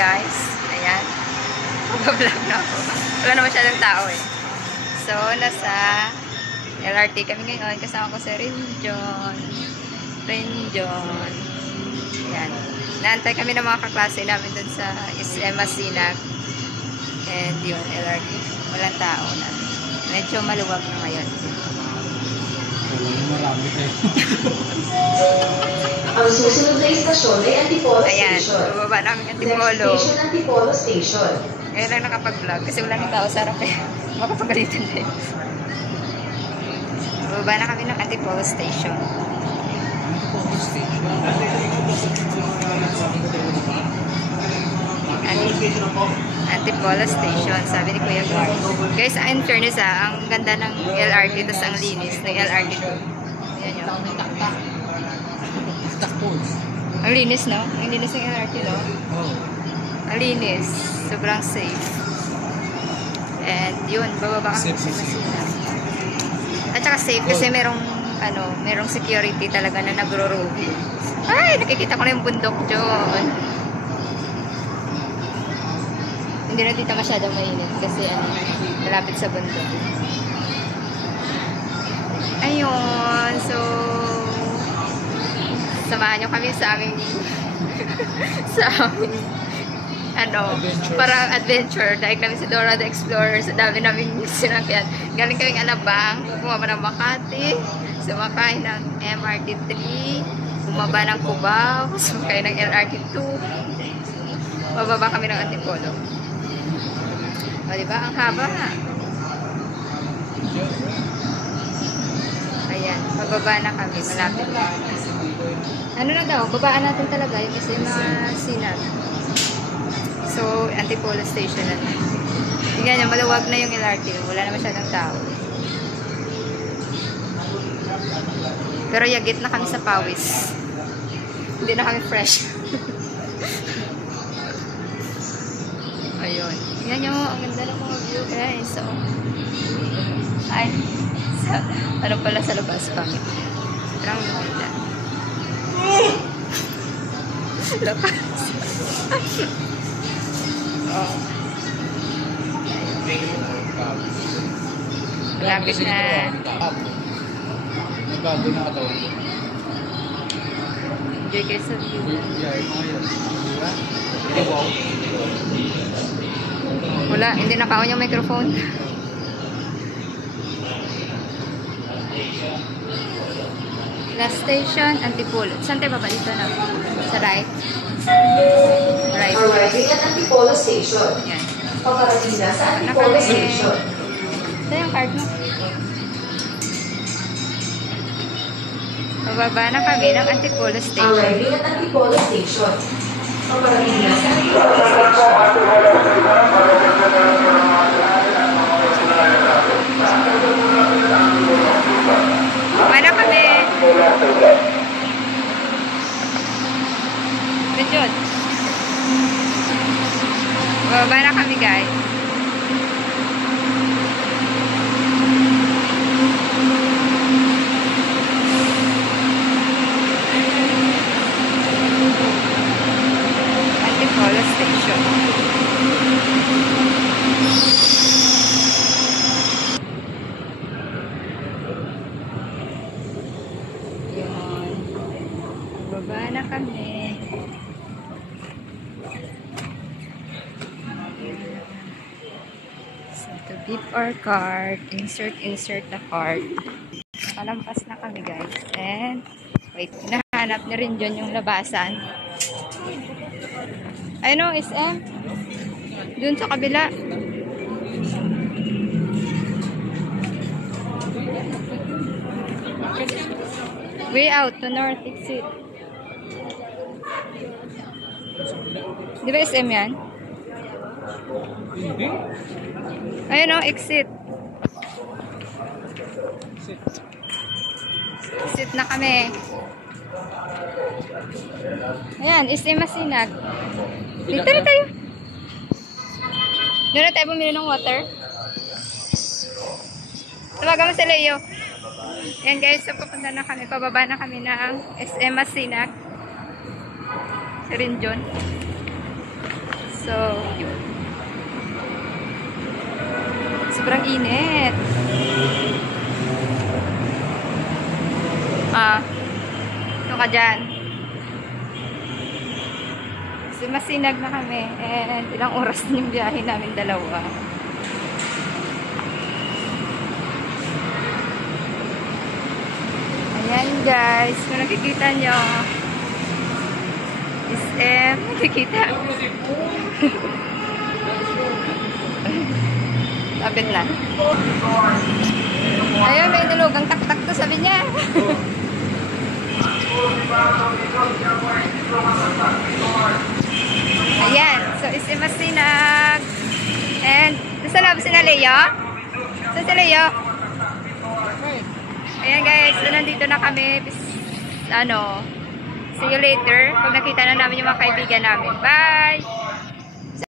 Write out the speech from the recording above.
Guys, ayan. Mag-vlog na ako. Wala na masyadong tao eh. So, nasa LRT kami ngayon. Kasama ko si Rinjon. Ayan. Naantay kami ng mga kaklase namin dun sa SM Masinag. And yun, LRT. Walang tao na. Medyo maluwag na ngayon. Marami tayo. Ang susunod na istasyon ay Antipolo Station. Ayan, bababa namin Antipolo. Next station, Antipolo Station. Ngayon lang nakapag-vlog kasi wala nang tao sa harap eh. Makapagalitan din. Bababa na kami ng Antipolo Station. Antipolo Station, sabi ni Kuya Glenn. Guys, in fairness ang ganda ng LRT, tapos ang linis ng LRT. Ayan yun. Ang linis, no? Ang linis ng LRT, no? Ang linis. Sobrang safe. And yun, bababa kami sa Masinag. At saka safe kasi merong security talaga na nagro-roam. Ay, nakikita ko na yung bundok dyan. Hindi na dito masyadong mainit kasi malapit sa bundok. Ayun, so samahan nyo kami sa aming parang adventure. Dahil namin si Dora the Explorer, sa dami namin sinakyan. Galing kaming Alabang, bumaba ng Makati, sumakay ng MRT3, bumaba ng Cubao, sumakay ng LRT2, bababa kami ng Antipolo. O diba? Ang haba. Ayan, bababa na kami, malapit na. Ano na daw, babaan natin talaga yung kasi Masinag. So, Antipolo Station na. Tingnan nyo, maluwag na yung LRT. Wala na masyadong tao. Pero yagit na kami sa pawis. Hindi na kami fresh. Ayun. Tingnan nyo, ang ganda ng mga view guys. So, ano pala sa labas kami. Parang ganda. Lakas. Oh. Malapit na. Nagbago na katawan. Enjoy kayo sa view. Wala, hindi naka-on yung microphone. Last station, Antipolo. Saan tayo baba dito na? Sa right? Right. Arriving at Antipolo Station. Yan. Paparating na sa Antipolo Station. Ito yung card mo. Bababa na kami ng Antipolo Station. Arriving at Antipolo Station. Paparating na sa Antipolo Station. Bababa na kami. Good. Bababa na kami guys. Antipolo Station. Yun. Bababa na kami. To beep our card, insert the card. Palampas na kami guys. And, wait, nahanap na rin dyan yung labasan. Ayun o, SM. Dun sa kabila. Way out to north exit. Di ba SM yan? Ayun o, exit. Exit na kami. Ayan, SM Masinag. Dito na tayo. Doon na tayo bumili ng water. Tawagan mo si Leo. Ayan guys, so papunta na kami. Pababa na kami ng SM Masinag. Si Rinjon. So, yun. Sobrang init. Ito ka dyan. So, masinag na kami. And ilang oras na yung biyahe namin dalawa. Ayan guys. Kung nakikita nyo. SM. Nakikita. Lapit na. Ayun, may dulugang tak-tak to, sabi niya. Ayan. So, isimasinag. And, nasa loob si na Leo? Saan si Leo? Ayan guys. So, nandito na kami. See you later. Pag nakita na namin yung mga kaibigan namin. Bye!